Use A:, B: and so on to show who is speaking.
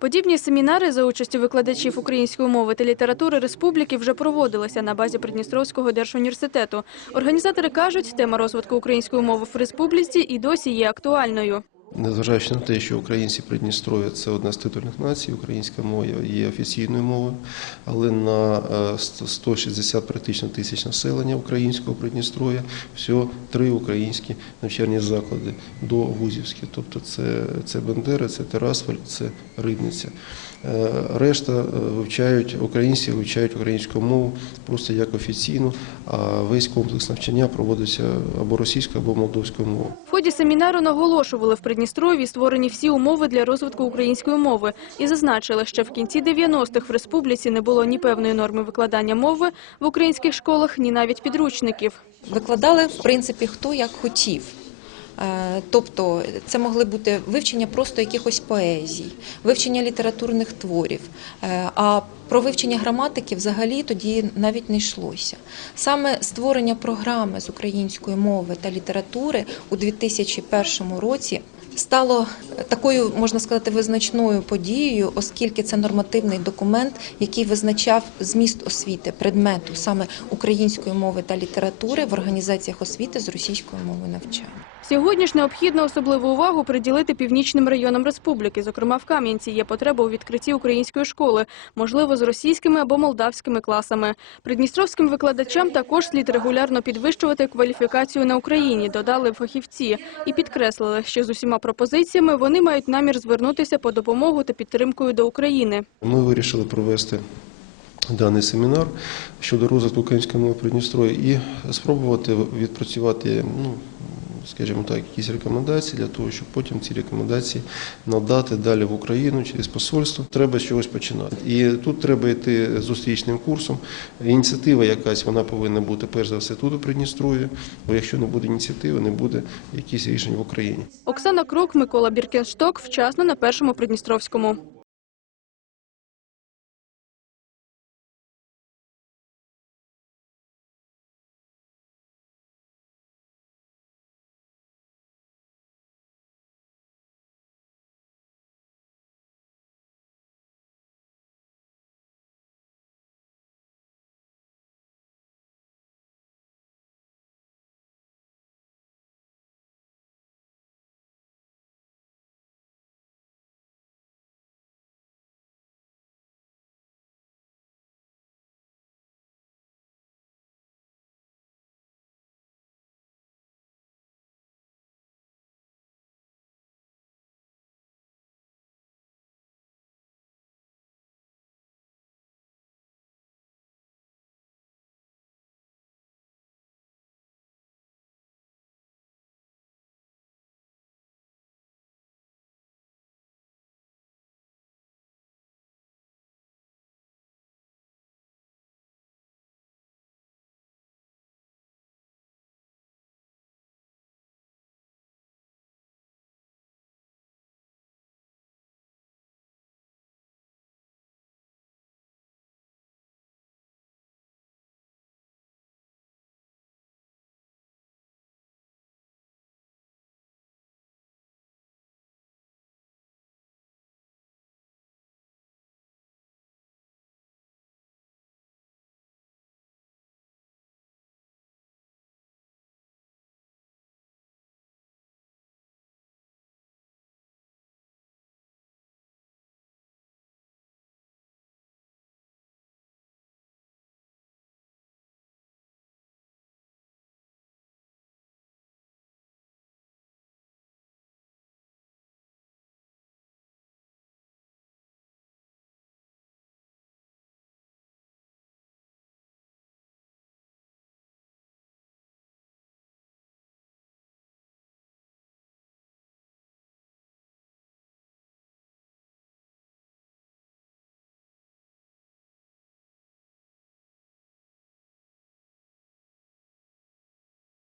A: Подібні семінари за участю викладачів української мови та літератури республіки вже проводилися на базі Придністровського держуніверситету. Організатори кажуть, тема розвитку української мови в республіці і досі є актуальною.
B: Незважаючи на те, що українці Придністров'я – це одна з титульних націй, українська мова є офіційною мовою, але на е, 160 практично тисяч населення українського Придністров'я всього три українські навчальні заклади до вузівські. Тобто це, це Бендера, це Терасполь, це Рибниця. Е, Решта е, вивчають українці, вивчають українську мову просто як офіційну, а весь комплекс навчання проводиться або російською, або молдовською мовою.
A: В ході семінару наголошували в Придністров'ї створені всі умови для розвитку української мови і зазначили, що в кінці 90-х в республіці не було ні певної норми викладання мови в українських школах, ні навіть підручників.
C: Викладали, в принципі, хто як хотів. Е, Тобто це могли бути вивчення просто якихось поезій, вивчення літературних творів. Е, А про вивчення граматики взагалі тоді навіть не йшлося. Саме створення програми з української мови та літератури у 2001 році стало такою, можна сказати, визначною подією, оскільки це нормативний документ, який визначав зміст освіти, предмету саме української мови та літератури в організаціях освіти з російською мовою навчання.
A: Сьогодні ж необхідно особливу увагу приділити північним районам республіки. Зокрема, в Кам'янці є потреба у відкритті української школи, можливо, з російськими або молдавськими класами. Придністровським викладачам також слід регулярно підвищувати кваліфікацію на Україні, додали фахівці, і підкреслили, що з усіма пропозиціями вони мають намір звернутися по допомогу та підтримкою до України.
B: Ми вирішили провести даний семінар щодо розвитку української мови Придністров'я і спробувати відпрацювати, ну, скажімо так, якісь рекомендації для того, щоб потім ці рекомендації надати далі в Україну через посольство. Треба з чогось починати. І тут треба йти зустрічним курсом. Ініціатива якась вона повинна бути перш за все тут у Придністров'ї, бо якщо не буде ініціативи, не буде якісь рішень в Україні.
A: Оксана Крок, Микола Біркеншток. Вчасно на першому Придністровському.